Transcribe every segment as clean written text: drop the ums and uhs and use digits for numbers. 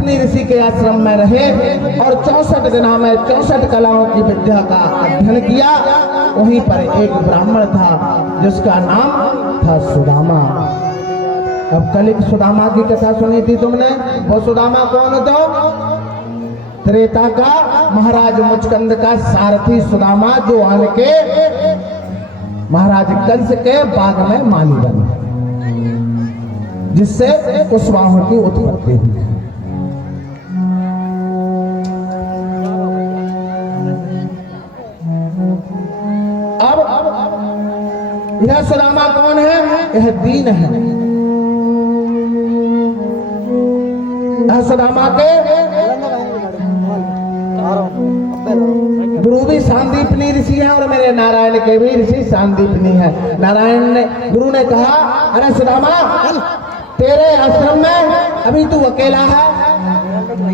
संदीपनी ऋषि के आश्रम में रहे और 64 दिनों में 64 कलाओं की विद्या का अध्ययन किया। वहीं पर एक ब्राह्मण था जिसका नाम था सुदामा। अब कल एक सुदामा की कथा सुनी थी तुमने। वो सुदामा कौन तो? त्रेता का महाराज मुचकंद का सारथी सुदामा, जो आन के महाराज कंस के बाग में माली बने, जिससे कुशवाहों की उत्पत्ति हुई। अब यह सुदामा कौन है? यह दीन है। यह सुदामा के गुरु भी सांदीपनी ऋषि है और मेरे नारायण के भी ऋषि सांदीपनी है। नारायण ने, गुरु ने कहा, अरे सुदामा, तेरे आश्रम में अभी तू अकेला है,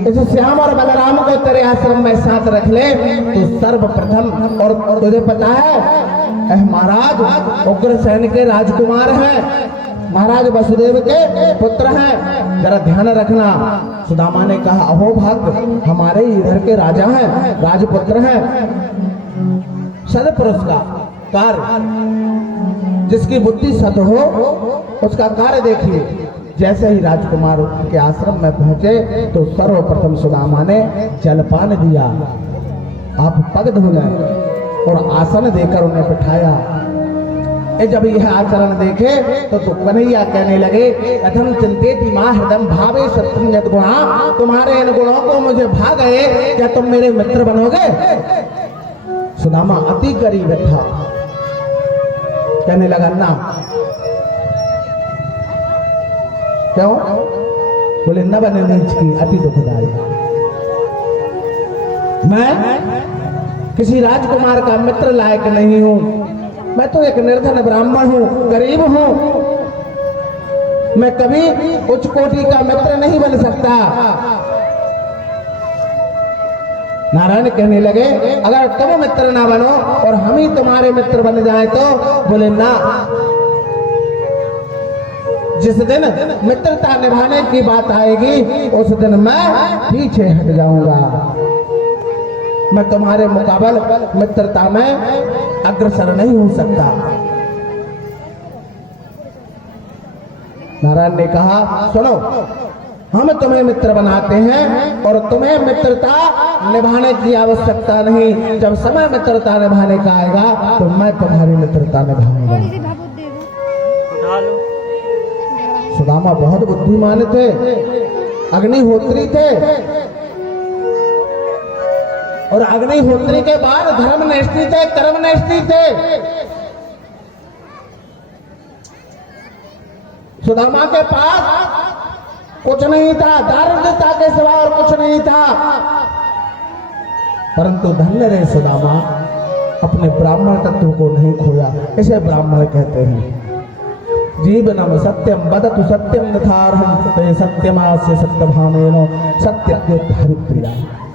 इस श्याम और बलराम को तेरे आश्रम में साथ रख ले तो सर्वप्रथम। और तुझे पता है महाराज उग्रसेन के राजकुमार हैं, महाराज वसुदेव के पुत्र हैं, जरा ध्यान रखना। सुदामा ने कहा, अहो भाग्य, हमारे इधर के राजा हैं, राजपुत्र हैं। सदपुरुष का कार्य, जिसकी बुद्धि सद हो उसका कार्य देखिए। जैसे ही राजकुमार के आश्रम में पहुंचे तो सर्वप्रथम सुदामा ने जलपान दिया, आप पग धोले और आसन देकर उन्हें बिठाया। जब यह आचरण देखे तो कन्हैया कहने लगे, कथम चिंतेति मां हृदय भावे सत्यम यद गुणा, तुम्हारे इन गुणों को मुझे भा गए, क्या तुम मेरे मित्र बनोगे? सुदामा अति गरीब था, कहने लगा ना। क्यों? बोले न बने नीच की अति दुखदाई। मैं किसी राजकुमार का मित्र लायक नहीं हूं, मैं तो एक निर्धन ब्राह्मण हूं, गरीब हूं, मैं कभी उच्च कोटि का मित्र नहीं बन सकता। नारायण कहने लगे, अगर तुम मित्र ना बनो और हम ही तुम्हारे मित्र बन जाए तो? बोले ना, जिस दिन मित्रता निभाने की बात आएगी उस दिन मैं पीछे हट जाऊंगा, मैं तुम्हारे मुकाबले मित्रता में अग्रसर नहीं हो सकता। नारायण ने कहा, सुनो, हम तुम्हें मित्र बनाते हैं और तुम्हें मित्रता निभाने की आवश्यकता नहीं। जब समय मित्रता निभाने का आएगा तो मैं तुम्हारी मित्रता निभाऊंगा। सुदामा बहुत बुद्धिमान थे, अग्निहोत्री थे और अग्निहोत्री के बाद धर्मनिष्ठी थे, कर्मनिष्ठी थे। सुदामा के पास कुछ नहीं था, दारिद्रता के सिवा और कुछ नहीं था, परंतु धन्य रे सुदामा, अपने ब्राह्मण तत्व को नहीं खोया। इसे ब्राह्मण कहते हैं। जीवनम सत्यम वदतु सत्यम नथार्हं सत्यमास्य सत्यभामेन सत्यद्योत हरिप्रिया।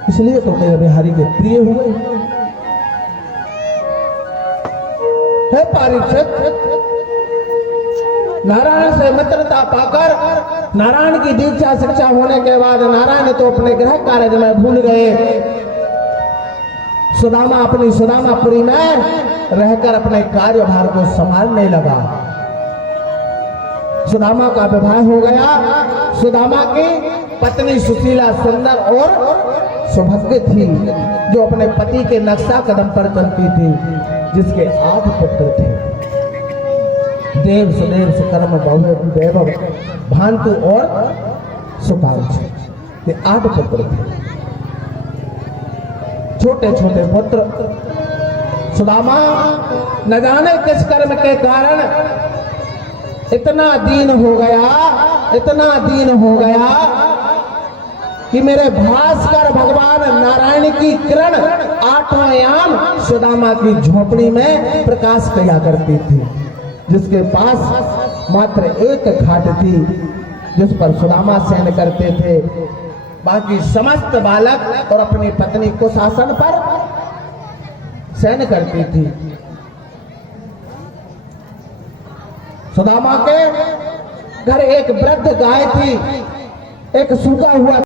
इसलिए तो मेरे बिहारी के प्रिय हुए। है परीक्षित, नारायण से मित्रता पाकर, नारायण की दीक्षा शिक्षा होने के बाद नारायण तो अपने गृह कार्य में भूल गए। सुदामा अपनी सुदामापुरी में रहकर अपने कार्यभार को संभालने लगा। सुदामा का विवाह हो गया। सुदामा की पत्नी सुशीला सुंदर और सौभाग्य थी, जो अपने पति के नक्शा कदम पर चलती थी, जिसके 8 पुत्र थे, देव, सुदेव, सुकर्म, वैभव, भांतु और सुपांश। ये 8 पुत्र थे, छोटे छोटे पुत्र। सुदामा न जाने किस कर्म के कारण इतना दीन हो गया, इतना दीन हो गया कि मेरे भास्कर भगवान नारायण की किरण 8वां याम सुदामा की झोपड़ी में प्रकाश किया करती थी, जिसके पास मात्र एक खाट थी जिस पर सुदामा शयन करते थे। बाकी समस्त बालक और अपनी पत्नी को शासन पर शयन करती थी। सुदामा के घर एक वृद्ध गाय थी, एक सूखा हुआ